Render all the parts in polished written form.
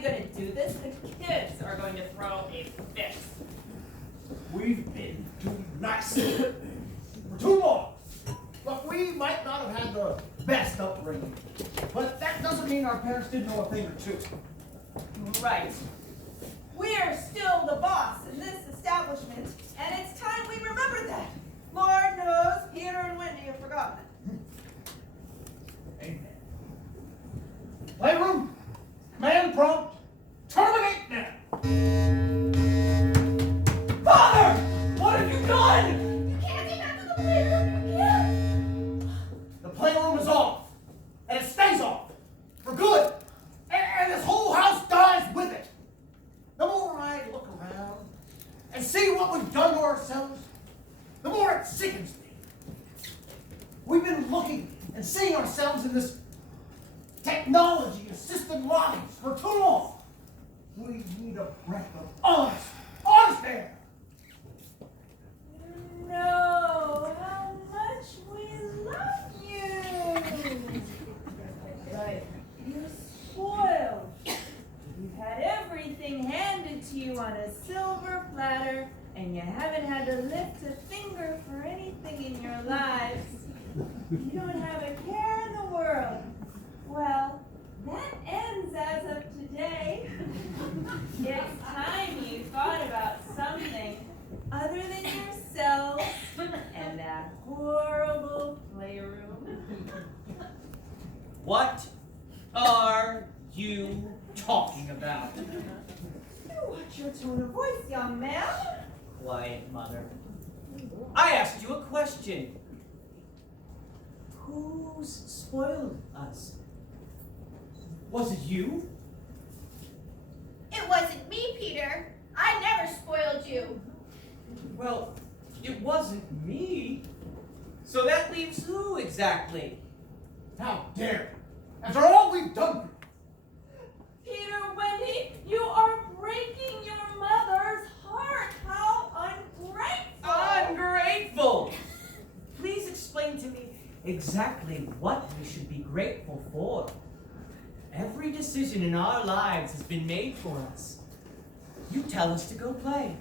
really going to do this, the kids are going to throw a fit. We've been too nice for too long. Look, we might not have had the best upbringing, but that doesn't mean our parents didn't know a thing or two. Right. We're still the boss in this establishment, and it's time we remember that. Lord knows Peter and Wendy have forgotten it. Amen. Playroom, command prompt, terminate now. Father! What have you done? You can't get back to the playroom, you can't. The playroom is off, and it stays off, for good. And this whole house dies with it. The more I look around and see what we've done to ourselves, the more it sickens me. We've been looking and seeing ourselves in this technology-assisted lives for too long. We need a breath of honest air. You know how much we love you. But you're spoiled. You've had everything handed to you on a silver platter, and you haven't had to lift a finger for anything in your lives. You don't have a care in the world. Well, that ends as of today. It's time you thought about something other than yourselves and that horrible playroom. What are you talking about? You watch your tone of voice, young man. Quiet, Mother. I asked you a question. Who's spoiled us? Was it you? It wasn't me, Peter. I never spoiled you. Well, it wasn't me. So that leaves who exactly? How dare you? After all we've done for you. Peter, Wendy, you are breaking your mother's heart. How ungrateful. Ungrateful! Please explain to me exactly what we should be grateful for. Every decision in our lives has been made for us. You tell us to go play,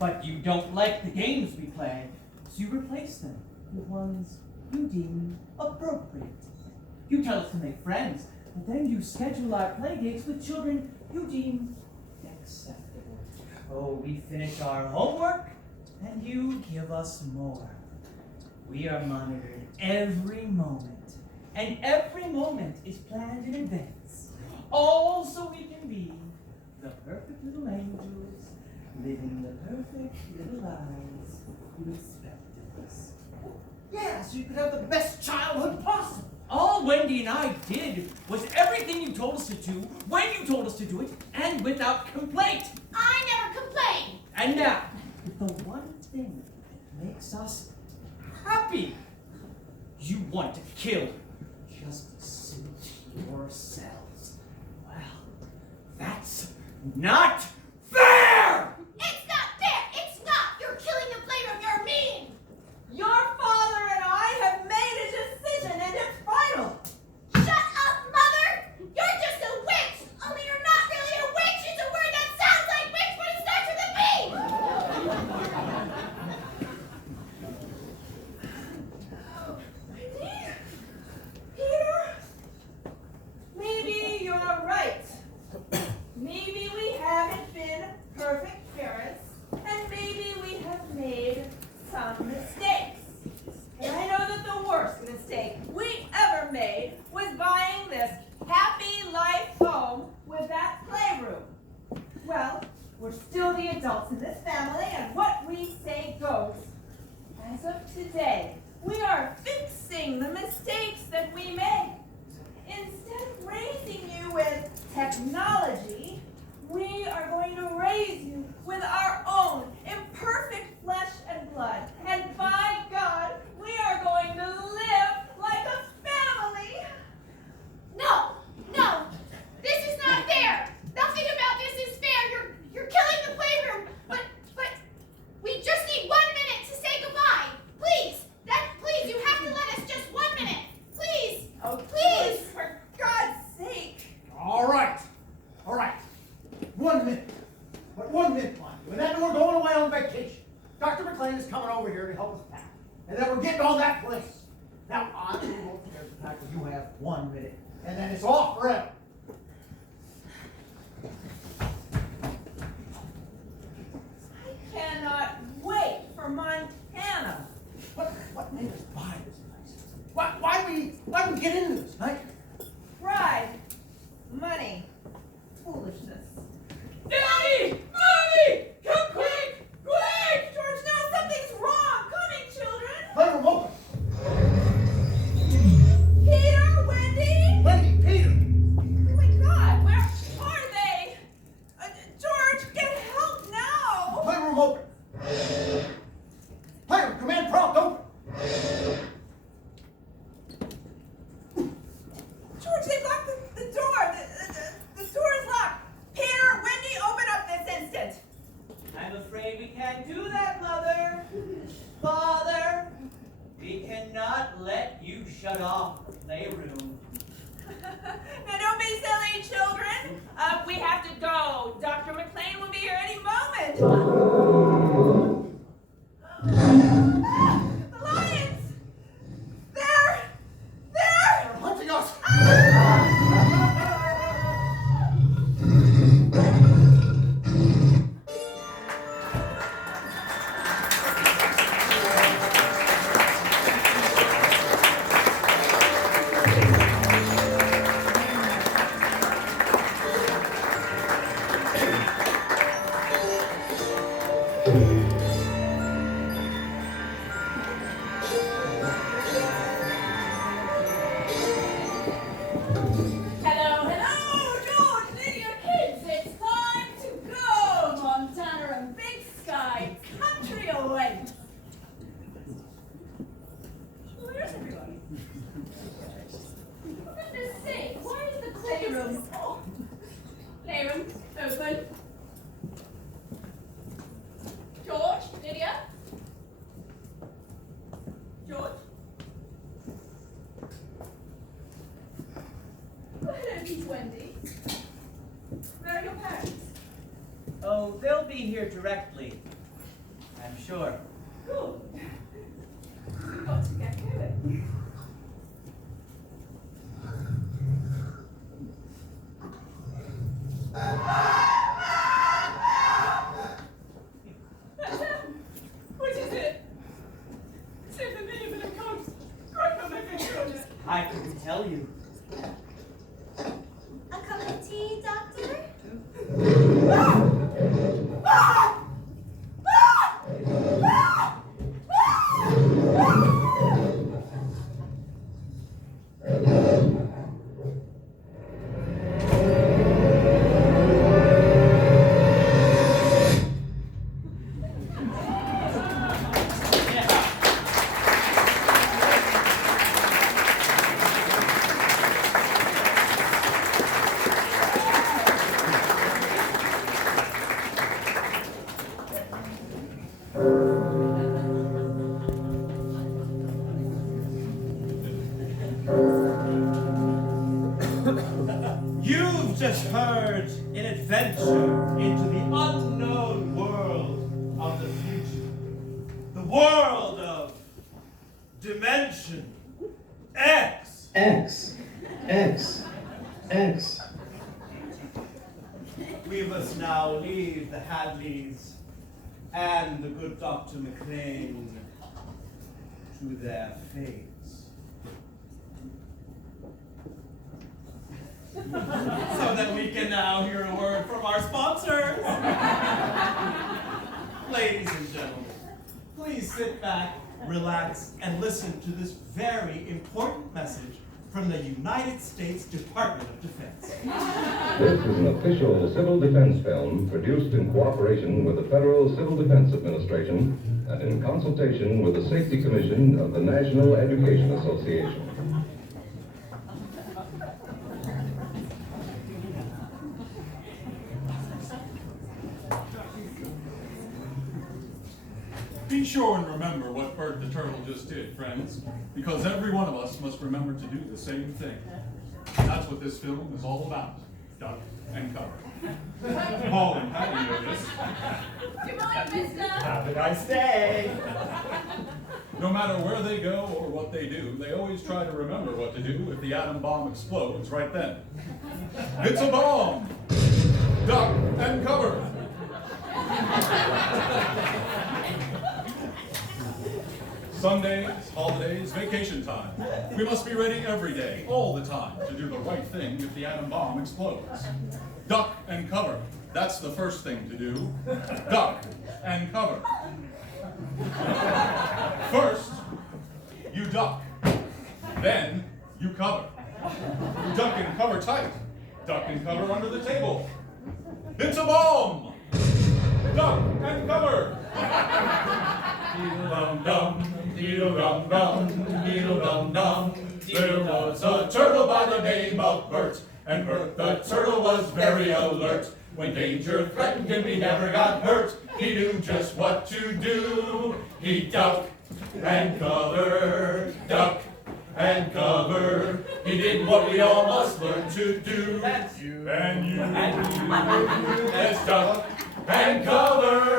but you don't like the games we play, so you replace them with ones you deem appropriate. You tell us to make friends, but then you schedule our play dates with children you deem acceptable. Oh, we finish our homework, and you give us more. We are monitored every moment, and every moment is planned in advance, all so we can be the perfect little angels, living the perfect little lives you expected us. Yeah, so you could have the best childhood possible. All Wendy and I did was everything you told us to do, when you told us to do it, and without complaint. I never complained. And now, the one thing that makes us happy, you want to kill just to suit yourselves. Well, that's not fair! It's not fair. It's not. You're killing the playroom. You're mean. Your father and I have made a decision, and it's final. Shut up, Mother. You're just a witch. Only you're not really a witch. It's a word that sounds like witch, but it starts with a B. Peter, maybe you're right. Maybe we haven't been perfect parents, and maybe we have made some mistakes. And I know that the worst mistake we ever made was buying this happy life home with that playroom. Well, we're still the adults in this family, and what we say goes. As of today, we are fixing the mistakes that we made. Instead of raising you with technology, we are going to raise you with our own imperfect flesh and blood. And by God, we are going to live like a family. No, no. This is not fair. Nothing about this is fair. You're killing the playroom. But we just need 1 minute to say goodbye. Please. Please, you have to let us just 1 minute. Please. Oh, Please. For God's sake. All right. getting on that place. Now, I'm going to upstairs and tackle. You have 1 minute, and then it's off forever. I cannot wait for Montana. What made us buy this place? Why we get into this, right? Pride, money, foolishness. Daddy! Mommy! Come quick! Quick! George, no, something's wrong. Coming, children. Playroom open. Peter, Wendy. Wendy, Peter. Oh my God, where are they? George, get help now. Playroom open. Playroom, command prompt open. George, they locked the door. The door is locked. Peter, Wendy, open up this instant. I'm afraid we can't do that, Mother. Father, we cannot let you shut off the playroom. Now don't be silly, children. We have to go. Dr. McLean will be here any moment. The lions! They're They're hunting us. Hello, George, Lydia, kids. It's time to go. Montana and Big Sky, country away. Where's everyone? For goodness sake, why is the playroom off? Playroom open. George, Lydia. George. Oh, hello, Miss Wendy. Where are your parents? Oh, they'll be here directly. I'm sure. Good. We've got to get going. What is it? Save the million for the coast. Right on my finger. I couldn't tell you. A cup of tea, Doctor? You've just heard an adventure into the unknown world of the future. The world of Dimension X. X. We must now leave the Hadleys and the good Dr. McLean to their fates. So that we can now hear a word from our sponsors. Ladies and gentlemen, please sit back, relax, and listen to this very important message from the United States Department of Defense. This is an official civil defense film produced in cooperation with the Federal Civil Defense Administration and in consultation with the Safety Commission of the National Education Association. Be sure and remember what Bert the Turtle just did, friends, because every one of us must remember to do the same thing. That's what this film is all about. duck, and cover. Paul and Patty know this. Good morning, mister. Have a nice day. No matter where they go or what they do, they always try to remember what to do if the atom bomb explodes right then. It's a bomb! Duck and cover! Sundays, holidays, vacation time. We must be ready every day, all the time, to do the right thing if the atom bomb explodes. Duck and cover. That's the first thing to do. Duck and cover. First, you duck. Then, you cover. You duck and cover tight. Duck and cover under the table. It's a bomb! Duck and cover! Deedle-dum-dum, deedle-dum-dum, deedle-dum-dum. There was a turtle by the name of Bert, and Bert the turtle was very alert. When danger threatened him, he never got hurt. He knew just what to do. He ducked and covered, duck and cover. He did what we all must learn to do. That's you. And you. Let's duck and cover.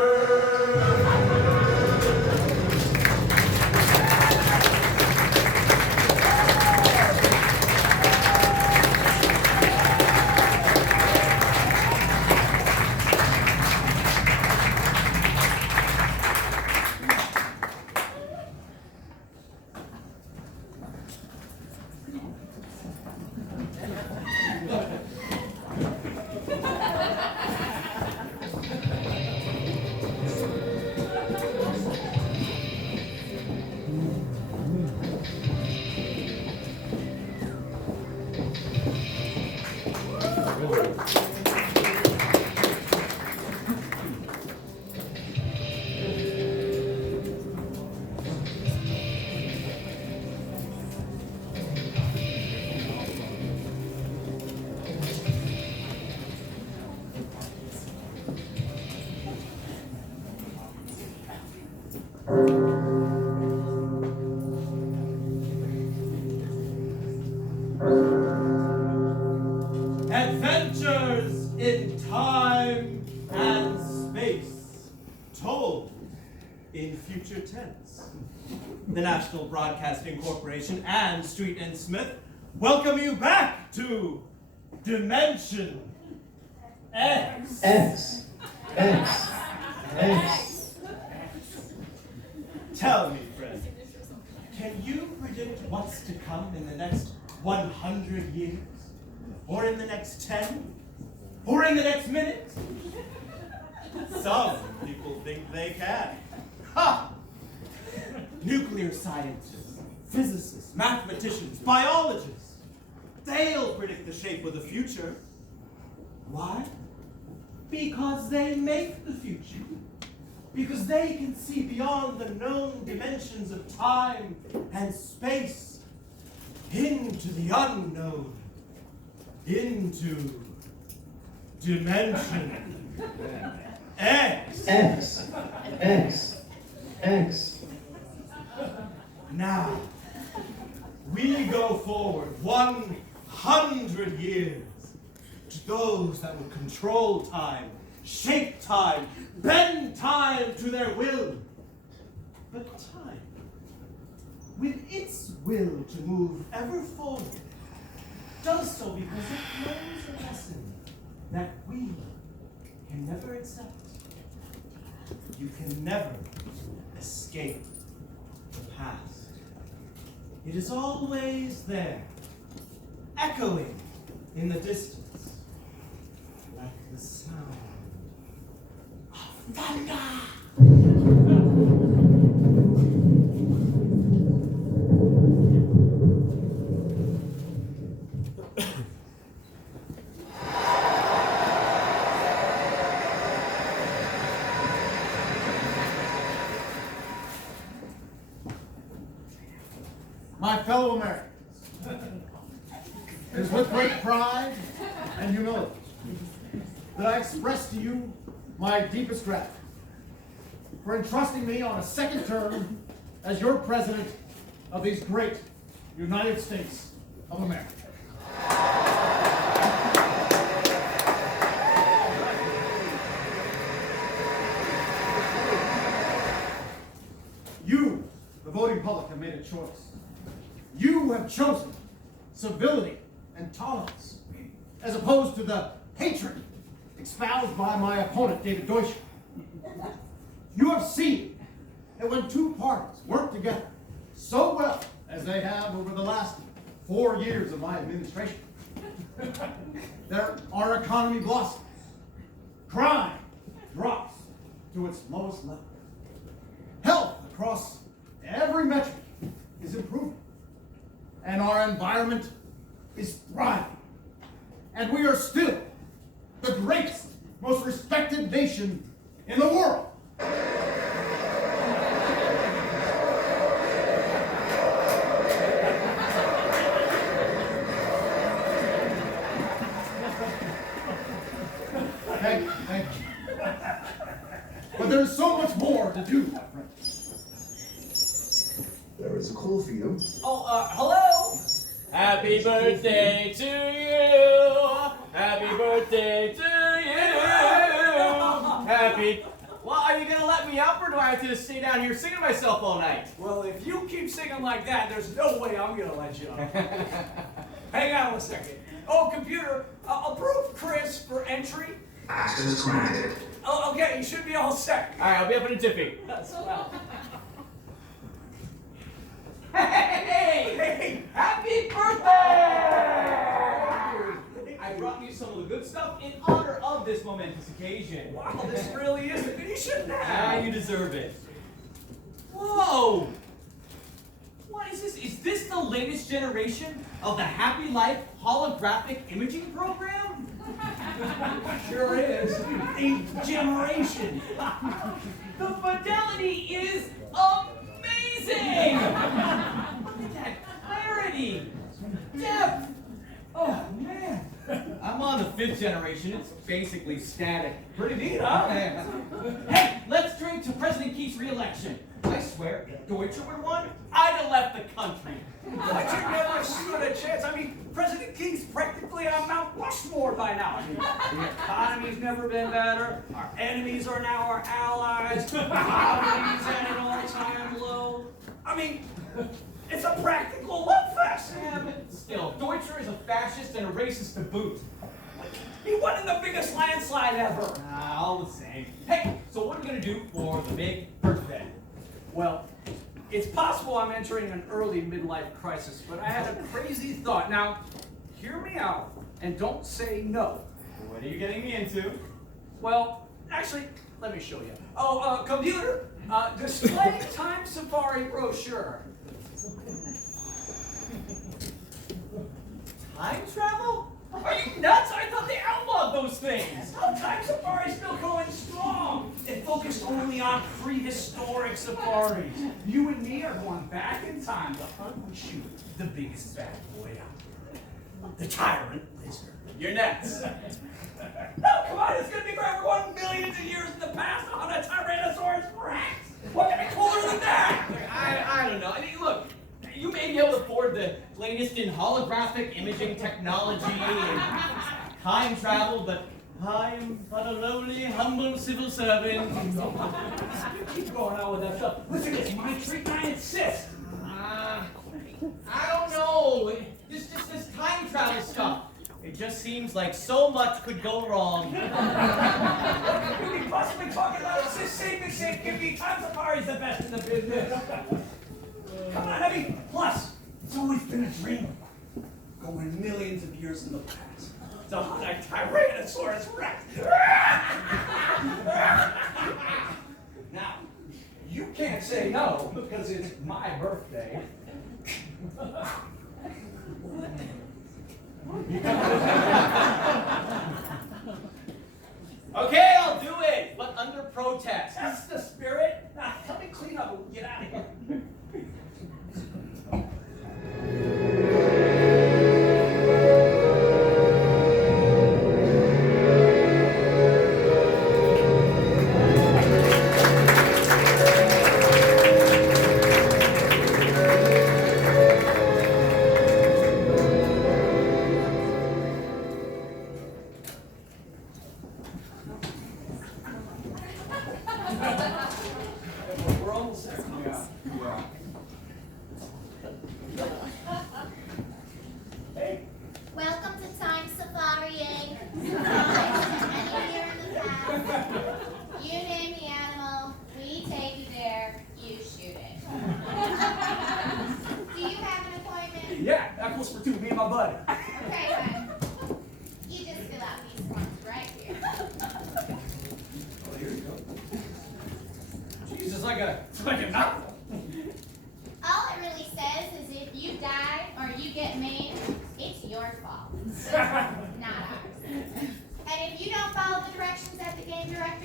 Adventures in time and space, told in future tense. The National Broadcasting Corporation and Street and Smith welcome you back to Dimension X. X. X. X. Tell me, friend, can you predict what's to come in the next 100 years? Or in the next 10? Or in the next minute? Some people think they can. Ha! Nuclear scientists, physicists, mathematicians, biologists, they'll predict the shape of the future. Why? Because they make the future. Because they can see beyond the known dimensions of time and space into the unknown. Into Dimension X. X. X. X. Now, we go forward 100 years to those that will control time, shape time, bend time to their will. But time, with its will to move ever forward, does so because it knows a lesson that we can never accept. You can never escape the past. It is always there, echoing in the distance, like the sound of thunder. My fellow Americans, it is with great pride and humility that I express to you my deepest gratitude for entrusting me on a second term as your president of these great United States of America. choice. You have chosen civility and tolerance, as opposed to the hatred espoused by my opponent, David Deutscher. You have seen that when two parties work together so well as they have over the last 4 years of my administration, our economy blossoms. Crime drops to its lowest level. Health across every metric is improving. And our environment is thriving. And we are still the greatest, most respected nation in the world. Thank you. But there's so much more to do, my friend. There is a call for you. Oh, hello? Happy birthday to you. Happy birthday to you. Happy. Well, are you gonna let me up, or do I have to stay down here singing to myself all night? Well, if you keep singing like that, there's no way I'm gonna let you up. Hang on 1 second. Oh, computer, approve Chris for entry. Access granted. Oh, okay, you should be all set. All right, I'll be up in a jiffy. Swell. Hey! Hey, Happy birthday! I brought you some of the good stuff in honor of this momentous occasion. wow, this really is the you shouldn't Ah, have. you deserve it. Whoa! What is this? Is this the latest generation of the Happy Life holographic imaging program? Sure is. A generation. The fidelity is amazing! Look at that clarity, depth. Oh man, I'm on the 5th generation. It's basically static. Pretty neat, huh? Hey, let's drink to President Keith's re-election. I swear, if Deutscher would have won, I'd have left the country. But you never stood a chance. I mean, President Keith's practically on Mount Rushmore by now. I mean, the economy's never been better. Our enemies are now our allies. Poverty's at an all-time low. I mean, it's a practical love fest. Yeah, but still, Deutscher is a fascist and a racist to boot. He won in the biggest landslide ever. All the same. Hey, so what are we gonna do for the big birthday? Well, it's possible I'm entering an early midlife crisis, but I had a crazy thought. Now, hear me out and don't say no. What are you getting me into? Well, actually, let me show you. Oh, computer, display Time Safari brochure. Time travel? Are you nuts? I thought they outlawed those things. Oh, Time Safari's still going strong. It focused only on prehistoric safaris. You and me are going back in time to hunt and shoot the biggest bad boy out there. The tyrant lizard. You're nuts. No, come on, it's gonna be great. We're going millions of years in the past on a Tyrannosaurus Rex. What could be cooler than that? I don't know. I mean, look, you may be able to afford the latest in holographic imaging technology and time travel, but I am but a lowly, humble civil servant. You keep going on with that stuff. Listen, it's my treat and I insist. I don't know. This time travel stuff. It just seems like so much could go wrong. What could we be possibly talking about? It's just safe and safe. Give me Time Safari's the best in the business. Come on, I mean, plus, it's always been a dream going millions of years in the past to hunt a Tyrannosaurus Rex. Now, you can't say no because it's my birthday. Okay, I'll do it, but under protest. That's the spirit. Now, help me clean up and we'll get out of here. We're almost there.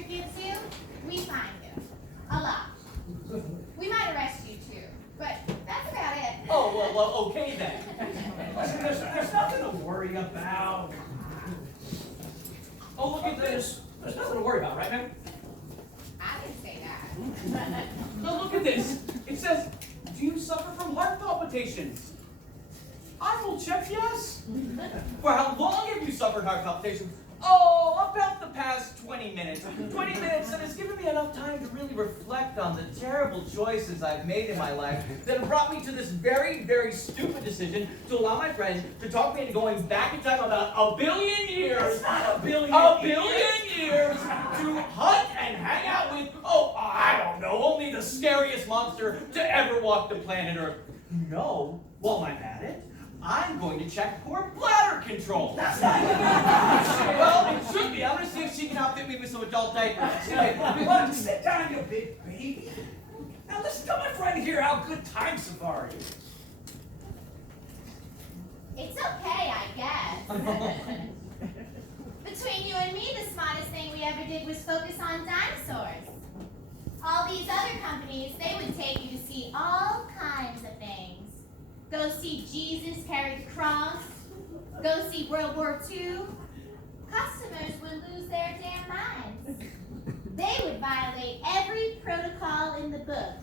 gives you, we find you. A lot. We might arrest you too, but that's about it. Oh, well, okay then. Listen, there's nothing to worry about. Oh, look at this. There's nothing to worry about, right, man? I didn't say that. No, look at this. It says, do you suffer from heart palpitations? I will check yes. For how long have you suffered heart palpitations? Oh, about the past 20 minutes. 20 minutes, and it's given me enough time to really reflect on the terrible choices I've made in my life that have brought me to this very, very stupid decision to allow my friend to talk me into going back in time about a billion years. It's not a billion years to hunt and hang out with, oh, I don't know, only the scariest monster to ever walk the planet Earth. No, while I'm at it, I'm going to check her bladder control. That's not even Well, it should be. I'm going to see if she can outfit me with some adult diapers. Look, sit down, you big baby. Now listen, tell my friend here how good times have are you. It's okay, I guess. Between you and me, the smartest thing we ever did was focus on dinosaurs. All these other companies, they would take you to see all kinds of things. Go see Jesus carry the cross. Go see World War II. Customers would lose their damn minds. They would violate every protocol in the book.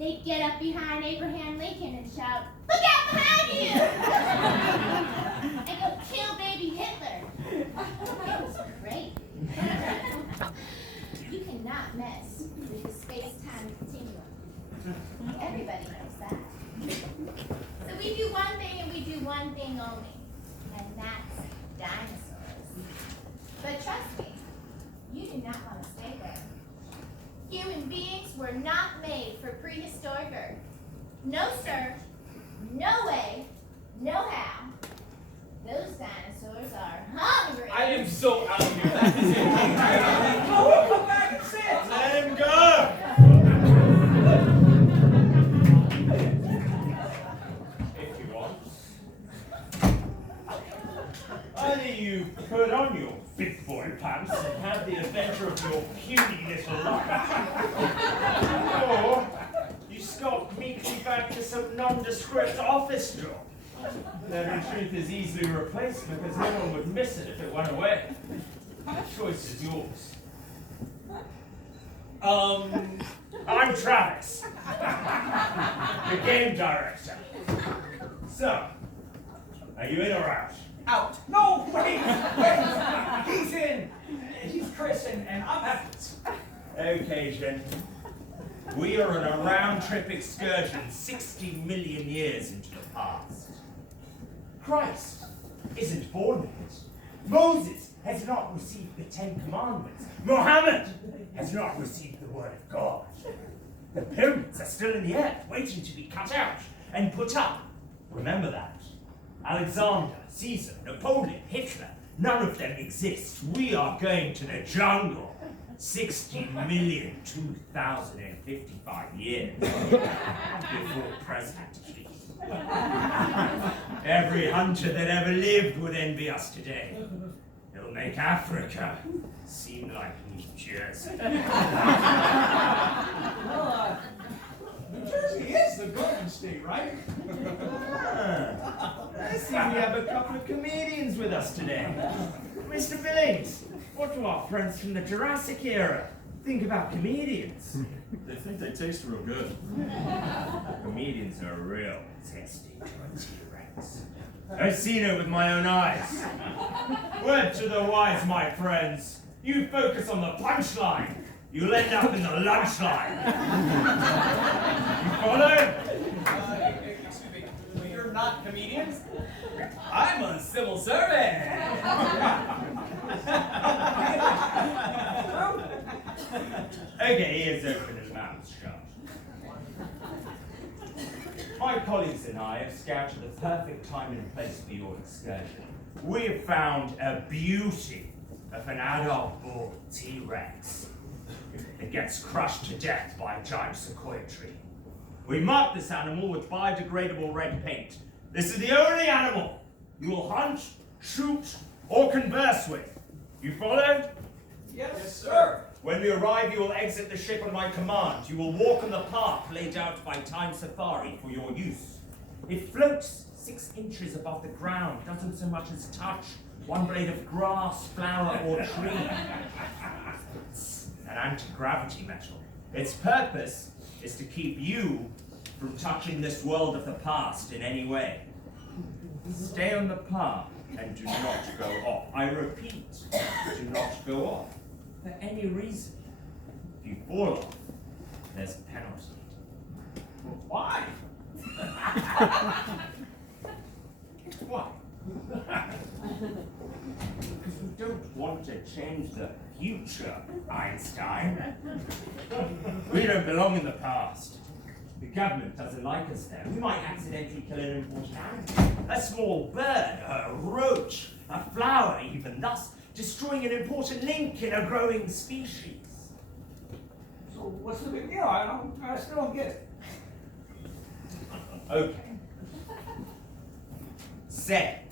They'd get up behind Abraham Lincoln and shout, "Look out behind you!" and go kill baby Hitler. It was great. You cannot mess with the space-time continuum. Everybody knows that. So we do one thing and we do one thing only, and that's dinosaurs. But trust me, you do not want to stay there. Human beings were not made for prehistoric Earth. No sir, no way, no how. Those dinosaurs are hungry. I am so out of here. That is it. Oh, come back and sit. Let him go! If you want. Either you put on your big boy pants and have the adventure of your puny little life, or you skulk meekly back to some nondescript office job that in truth is easily replaced because no one would miss it if it went away. The choice is yours. I'm Travis, the game director. So, are you in or out? Out. No, wait. He's in. He's Chris and I'm Evans. Okay, gentlemen. We are on a round-trip excursion 60 million years into the past. Christ isn't born yet. Moses has not received the Ten Commandments. Muhammad has not received the Word of God. The pyramids are still in the earth, waiting to be cut out and put up. Remember that. Alexander, Caesar, Napoleon, Hitler, none of them exist. We are going to the jungle. 60,002,055 years before President King. Every hunter that ever lived would envy us today. It'll make Africa seem like New Jersey. Well, New Jersey is the Golden State, right? I see we have a couple of comedians with us today. Mr. Billings, what do our friends from the Jurassic era think about comedians? They think they taste real good. Comedians are real testing to a T-Rex. I've seen it with my own eyes. Word to the wise, my friends. You focus on the punchline. You'll end up in the lunch line. You follow? Excuse me. You're not comedians? I'm on civil service. Okay, ears open and mouths shut. My colleagues and I have scouted the perfect time and place for your excursion. We have found a beauty of an adult bull T-Rex. It gets crushed to death by a giant sequoia tree. We mark this animal with biodegradable red paint. This is the only animal you will hunt, shoot, or converse with. You follow? Yes, sir. When we arrive, you will exit the ship on my command. You will walk on the path laid out by Time Safari for your use. It floats 6 inches above the ground, doesn't so much as touch one blade of grass, flower, or tree. It's an anti-gravity metal. Its purpose is to keep you from touching this world of the past in any way. Stay on the path and do not go off. I repeat, do not go off for any reason. If you fall off, there's a penalty. Why? Why? Because we don't want to change the future, Einstein. We don't belong in the past. The government doesn't like us there. We might accidentally kill an important animal. A small bird, a roach, a flower even, thus destroying an important link in a growing species. So what's the big deal? I still don't get it. Okay. Say.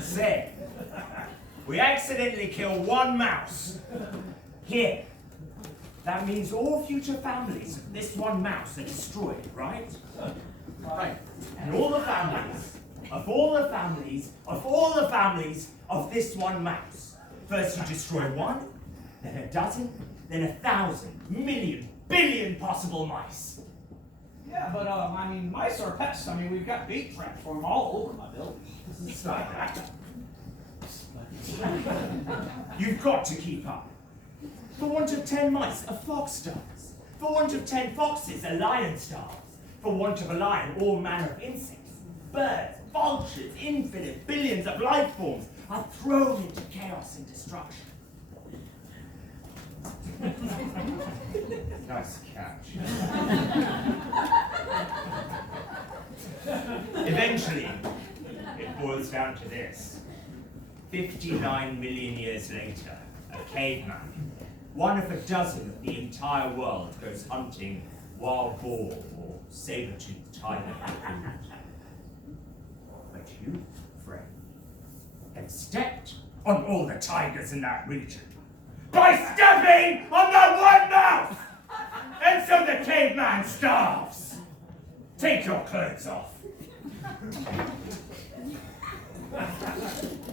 Say, we accidentally kill one mouse. Here. That means all future families of this one mouse are destroyed, right? Right. And all the families, of all the families, of all the families of this one mouse. First you destroy one, then a dozen, then 1,000, million, billion possible mice. Yeah, but I mean, mice are pests. I mean, we've got bait traps for them all over my building. Stop that. You've got to keep up. For want of 10 mice, a fox starves. For want of 10 foxes, a lion starves. For want of a lion, all manner of insects, birds, vultures, infinite billions of life forms are thrown into chaos and destruction. Nice catch. Eventually, it boils down to this. 59 million years later, a caveman, one of a dozen of the entire world, goes hunting wild boar or saber-toothed tiger for food. But you, friend, have stepped on all the tigers in that region by stepping on that one mouse! And so the caveman starves. Take your clothes off.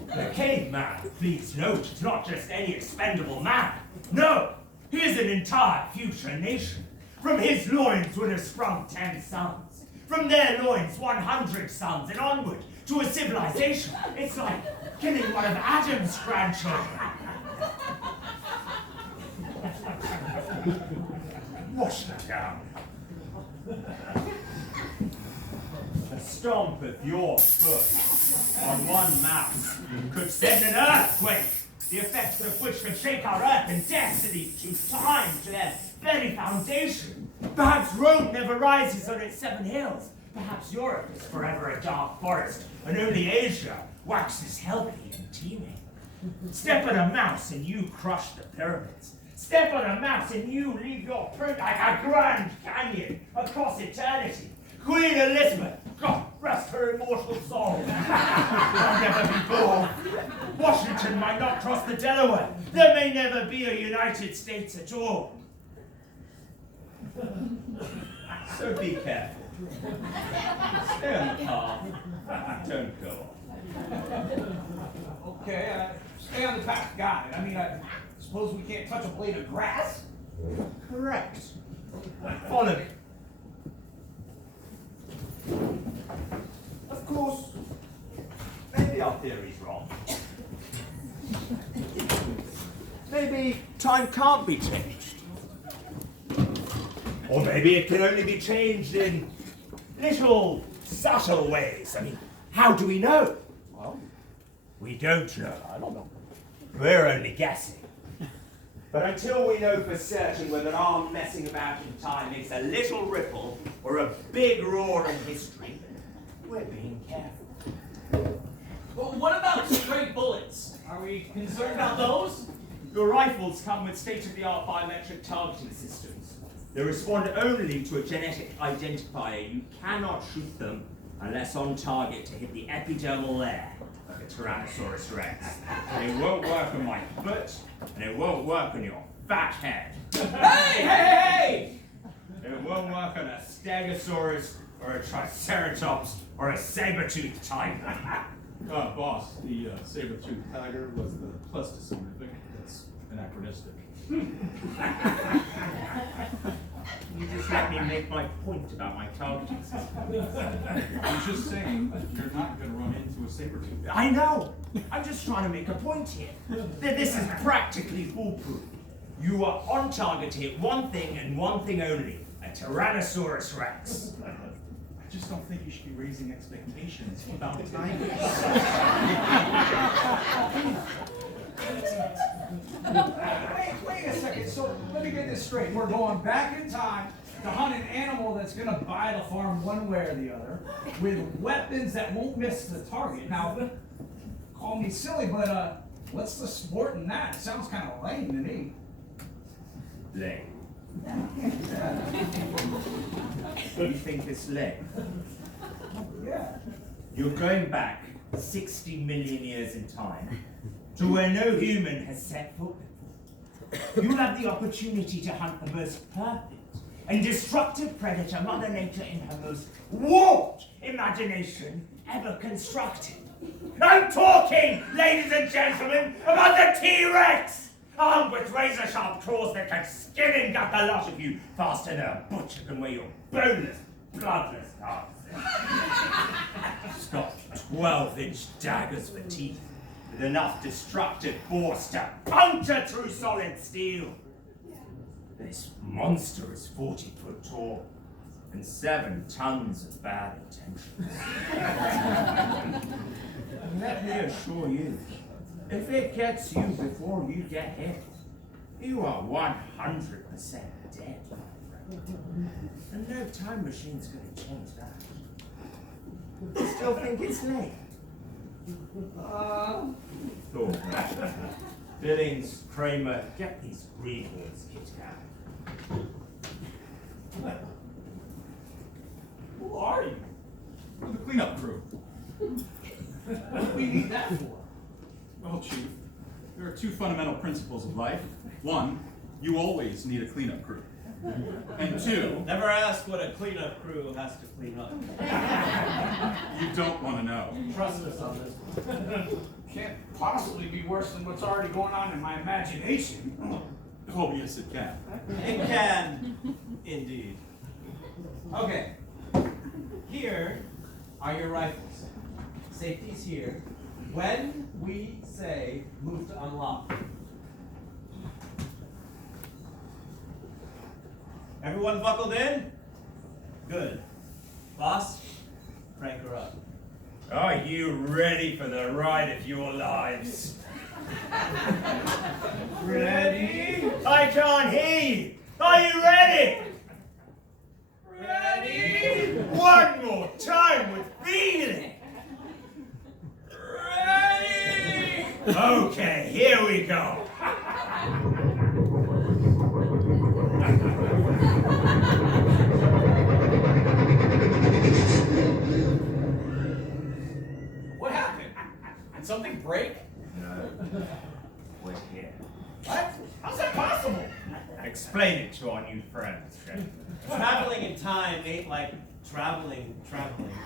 The caveman, please note, is not just any expendable man. No, he is an entire future nation. From his loins would have sprung 10 sons. From their loins, 100 sons, and onward to a civilization. It's like killing one of Adam's grandchildren. Wash it down. The stomp of your foot on one mouse could send an earthquake, the effects of which could shake our earth and destiny to time to their very foundation. Perhaps Rome never rises on its 7 hills. Perhaps Europe is forever a dark forest, and only Asia waxes healthy and teeming. Step on a mouse and you crush the pyramids. Step on a mouse and you leave your print like a grand canyon across eternity. Queen Elizabeth, God rest her immortal soul, will never be born. Washington might not cross the Delaware. There may never be a United States at all. So be careful. Stay on the path. Don't go off. Okay, stay on the path. Got it. I mean, I suppose we can't touch a blade of grass? Correct. Follow me. Of course, maybe our theory's wrong. Maybe time can't be changed. Or maybe it can only be changed in little subtle ways. I mean, how do we know? Well, We don't know. I don't know. We're only guessing. But until we know for certain whether our messing about in time makes a little ripple or a big roar in history, we're being careful. Well, what about stray bullets? Are we concerned about those? Your rifles come with state-of-the-art biometric targeting systems. They respond only to a genetic identifier. You cannot shoot them unless on target to hit the epidermal layer of a Tyrannosaurus Rex. They won't work on my foot, and it won't work on your fat head. Hey! It won't work on a Stegosaurus or a Triceratops or a saber-toothed tiger. Boss, the saber-toothed tiger was the Pleistocene. I think that's anachronistic. You just let me make my point about my targeting system. I was just saying you're not going to run into a saber-tooth. I know. I'm just trying to make a point here. This is practically foolproof. You are on target to hit one thing and one thing only, a Tyrannosaurus Rex. I just don't think you should be raising expectations about tigers. Wait a second. So let me get this straight. We're going back in time to hunt an animal that's going to buy the farm one way or the other, with weapons that won't miss the target. Now, call me silly, but what's the sport in that? It sounds kind of lame to me. Lame. You think it's lame? Yeah. You're going back 60 million years in time to where no human has set foot before. You'll have the opportunity to hunt the most perfect and destructive predator Mother Nature in her most warped imagination ever constructed. I'm talking, ladies and gentlemen, about the T-Rex! Armed with razor-sharp claws that can skin and gut the lot of you faster than a butcher can weigh your boneless, bloodless carcasses. It's got 12-inch daggers for teeth, with enough destructive force to puncture through solid steel. This monster is 40 foot tall and 7 tons of bad intentions. Let me assure you, if it gets you before you get hit, you are 100% dead, my friend. And no time machine's going to change that. You still think it's late? Thought. Billings, Kramer, get these greenhorns kicked out. Who are you? We're the cleanup crew. What do we need that for? Well, Chief, there are 2 fundamental principles of life. 1, you always need a cleanup crew. And 2, Never ask what a cleanup crew has to clean up. you don't want to know. Trust us on this one. Can't possibly be worse than what's already going on in my imagination. Oh, yes, it can. It can, indeed. Okay, here are your rifles. Safety's here. When we say move to unlock. Everyone buckled in? Good. Boss, crank her up. Are you ready for the ride of your lives? Ready? I can't hear you. Are you ready? Ready? One more time with feeling. Ready? Okay, here we go. What happened? Did something break? No, we're here. What? How's that possible? Explain it to our new friends, Shane. Traveling in time ain't like traveling.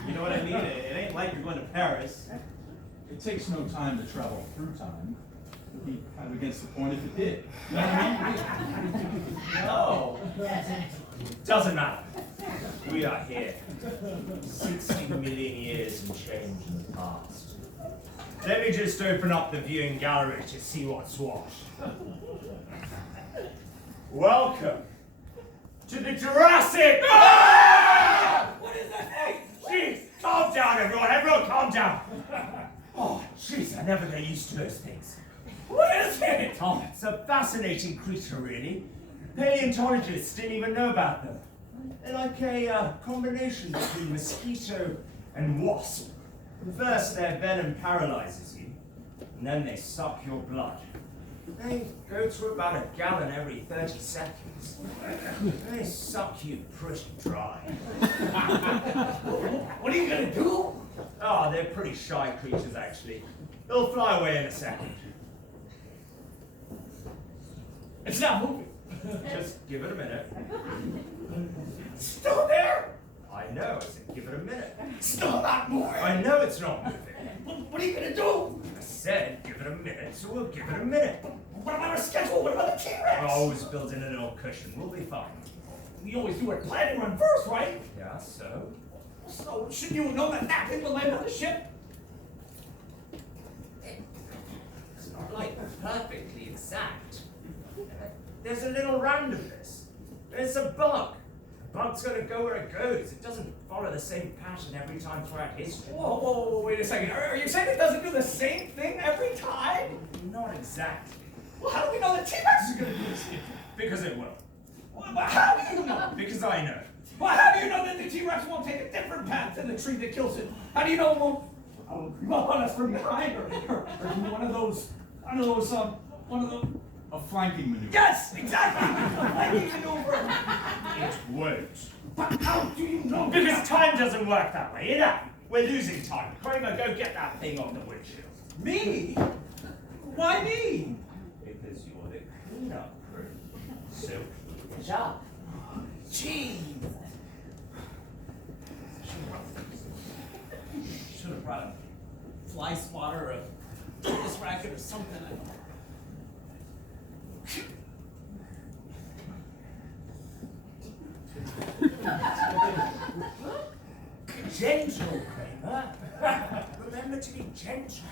You know what I mean? It ain't like you're going to Paris. It takes no time to travel through time. It would be kind of against the point if it did. You know what I mean? No. Doesn't matter. We are here. 60 million years and change in the past. Let me just open up the viewing gallery to see what's what. Welcome to the Jurassic! What is that thing? Jeez, calm down, everyone. Everyone, calm down. Oh, jeez, I never get used to those things. What is it? Oh, it's a fascinating creature, really. Paleontologists didn't even know about them. They're like a combination between mosquito and wasp. First, their venom paralyzes you, and then they suck your blood. They go to about a gallon every 30 seconds. They suck you pretty dry. What are you gonna do? Oh, they're pretty shy creatures, actually. They'll fly away in a second. It's not moving. Just give it a minute. Still there? I know, I said give it a minute. Still not moving. I know it's not moving. What are you gonna do? I said give it a minute, so we'll give it a minute. What about our schedule? What about the T-Rex? I always build in a little cushion. We'll be fine. We always do our planning run first, right? Yeah, so? So shouldn't you know that thing will land on the ship? It's not like perfectly exact. There's a little randomness. There's a bug. The bug's gonna go where it goes. It doesn't follow the same pattern every time throughout history. Whoa, wait a second. Are you saying it doesn't do the same thing every time? Not exactly. Well, how do we know the T-Rex is gonna do this thing? Because it will. Well, how do you know? Because I know. Well, how do you know that the T-Rex won't take a different path than the tree that kills it? How do you know it won't creep up on us from behind or do one of those, A flanking maneuver. Yes, exactly! A flanking maneuver! It won't. But how do you know? Because time doesn't work that way. Enough. We're losing time. Kramer, go get that thing off the windshield. Me? Why me? Because you're the cleanup crew. So, good job. Jeez. Should have brought a fly swatter or a tennis racket or something. Gentle, Kramer. Remember to be gentle.